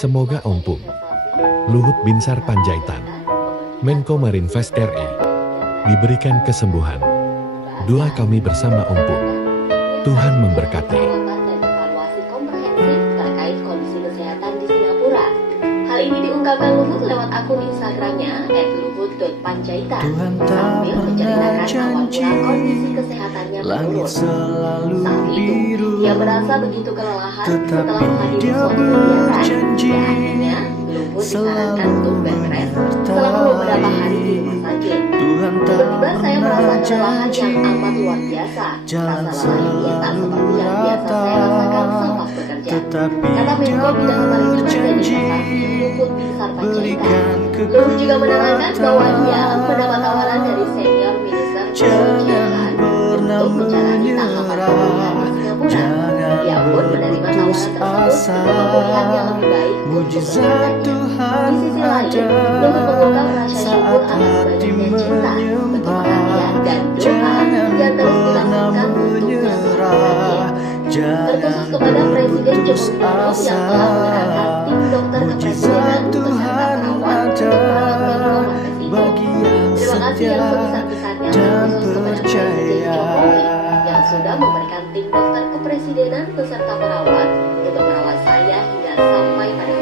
Semoga ompong. Luhut Binsar Panjaitan, Menko Marinvest RI, diberikan kesembuhan. Doa kami bersama ompong. Tuhan memberkati. Evaluasi komprehensif terkait kondisi kesehatan di Singapura. Hal ini diungkapkan Luhut lewat akun Instagramnya @luhut.panjaitan sambil menceritakan awal mula kondisi kesehatannya menurun. Saat itu, ia merasa begitu kelelahan setelah menghadiri suatu kegiatan dan akhirnya Luhut disarankan untuk bed rest selama beberapa hari di rumah sakit. Tiba-tiba saya merasa kelelahan yang amat luar biasa. Rasa lelah ini tak seperti yang biasa saya rasakan selepas bekerja, kata Menko Bidang Kemaritiman dan Investasi Luhut Binsar Panjaitan. Luhut juga menerangkan bahwa dia mendapat tawaran dari senior minister pencucian untuk menjalani tahapan pemulihan di Singapura. Ia pun menerima tawaran tersebut untuk pemulihan yang lebih baik untuk kesehatannya. Di sisi lain, Luhut mengungkap rasa syukur atas banyaknya cinta, bentuk perhatian, dan doa yang terus dilakukan untuk kesehatannya. Terkhusus kepada Presiden Joko Widodo yang telah mengerahkan tim dokter kepresidenan beserta perawat untuk merawat Bapak Presiden. Terima kasih yang sebesar-besarnya terkhusus kepada Presiden Jokowi yang sudah memberikan tim dokter kepresidenan beserta perawat untuk merawat saya hingga sampai pada